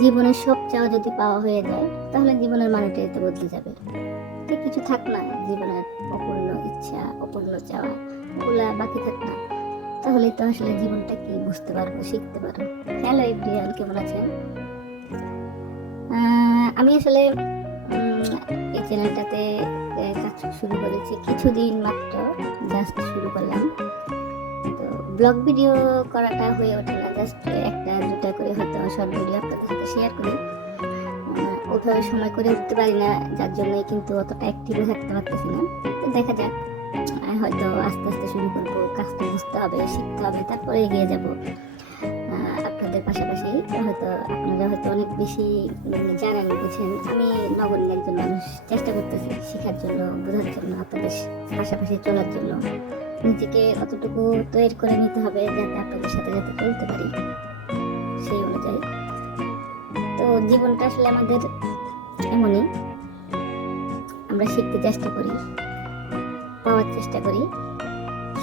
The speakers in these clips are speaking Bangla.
জীবনের সব চাওয়া যদি পাওয়া হয়ে যায় তাহলে জীবনের মানেটাই তো বদলে যাবে। তো কিছু থাক না জীবনের অপূর্ণ ইচ্ছা, অপূর্ণ চাওয়া, ওগুলা বাকি থাক না, তাহলে তো আসলে জীবনটা কি বুঝতে পারবো, শিখতে পারবো। হ্যালো এভরিওয়ান, কেমন আছেন? আমি আসলে এই চ্যানেলটাতে কাজ শুরু করেছি কিছুদিন মাত্র, জাস্ট শুরু করলাম। তো ব্লগ ভিডিও করাটা হয়ে ওঠে না, জাস্ট একটা দুটা করে হয়তো শর্ট ভিডিও আপনাদের সাথে শেয়ার করি। ওইভাবে সময় করে উঠতে পারি না, যার জন্যই কিন্তু অতটা অ্যাক্টিভে থাকতে পারতেছি না। তো দেখা যাক, হয়তো আস্তে আস্তে শুরু করবো, কাজটা বুঝতে হবে, শিখতে হবে, তারপরে এগিয়ে যাব। আপনাদের পাশাপাশি হয়তো আপনারা হয়তো অনেক বেশি জানেন, বুঝেন। আমি নগণ্য একজন মানুষ, চেষ্টা করতেছি শেখার জন্য, বোঝার জন্য, আপনাদের পাশাপাশি চলার জন্য। নিজেকে অতটুকু তৈরি করে নিতে হবে যাতে আপনাদের সাথে যাতে চলতে পারি সেই অনুযায়ী। তো জীবনটা আসলে আমাদের এমনই, আমরা শিখতে চেষ্টা করি, পাওয়ার চেষ্টা করি,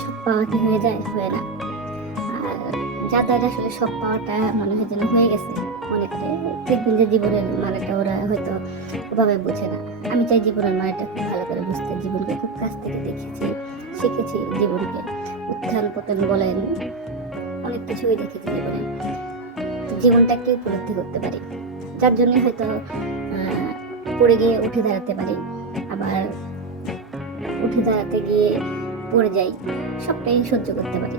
সব পাওয়া কি হয়ে যায়? হয় না। আর যাদের আসলে সব পাওয়াটা মনে হয় যেন হয়ে গেছে, অনেকটাই দেখবেন যে জীবনের মানেটা ওরা হয়তো ওভাবে বোঝে না। আমি চাই জীবনের মানেটা খুব ভালো করে বুঝতে, জীবনকে খুব কাছ থেকে দেখেছি, শিখেছি, জীবনকে উত্থান পতন বলেন, অনেক কিছুই দেখেছি জীবনে। জীবনটাকে উপলব্ধি করতে পারি, যার জন্য হয়তো পড়ে গিয়ে উঠে দাঁড়াতে পারি, আবার উঠে দাঁড়াতে গিয়ে পড়ে যাই, সবটাই সহ্য করতে পারি।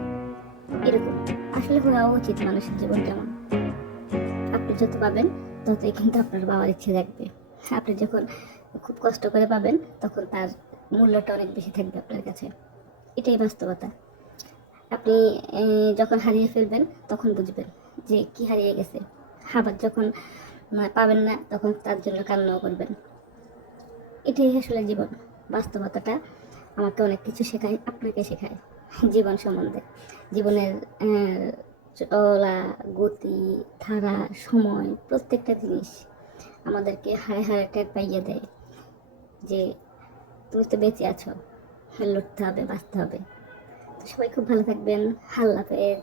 এরকম আসলে হওয়া উচিত মানুষের জীবন। যেমন আপনি যত পাবেন ততই কিন্তু আপনার পাওয়ার ইচ্ছে থাকবে। আপনি যখন খুব কষ্ট করে পাবেন তখন তার মূল্যটা অনেক বেশি থাকবে আপনার কাছে। এটাই বাস্তবতা। আপনি যখন হারিয়ে ফেলবেন তখন বুঝবেন যে কি হারিয়ে গেছে। আবার যখন পাবেন না তখন তার জন্য কান্নাও করবেন। এটাই আসলে জীবন। বাস্তবতাটা আমাকে অনেক কিছু শেখায়, আপনাকে শেখায় জীবন সম্বন্ধে। জীবনের চলা, গতি, ধারা, সময়, প্রত্যেকটা জিনিস আমাদেরকে হাড়ে হাড়ে টের পাইয়ে দেয় যে তুমি তো বেঁচে আছো, লড়তে হবে, বাঁচতে হবে। তো সবাই খুব ভালো থাকবেন। আল্লাহ হাফেজ।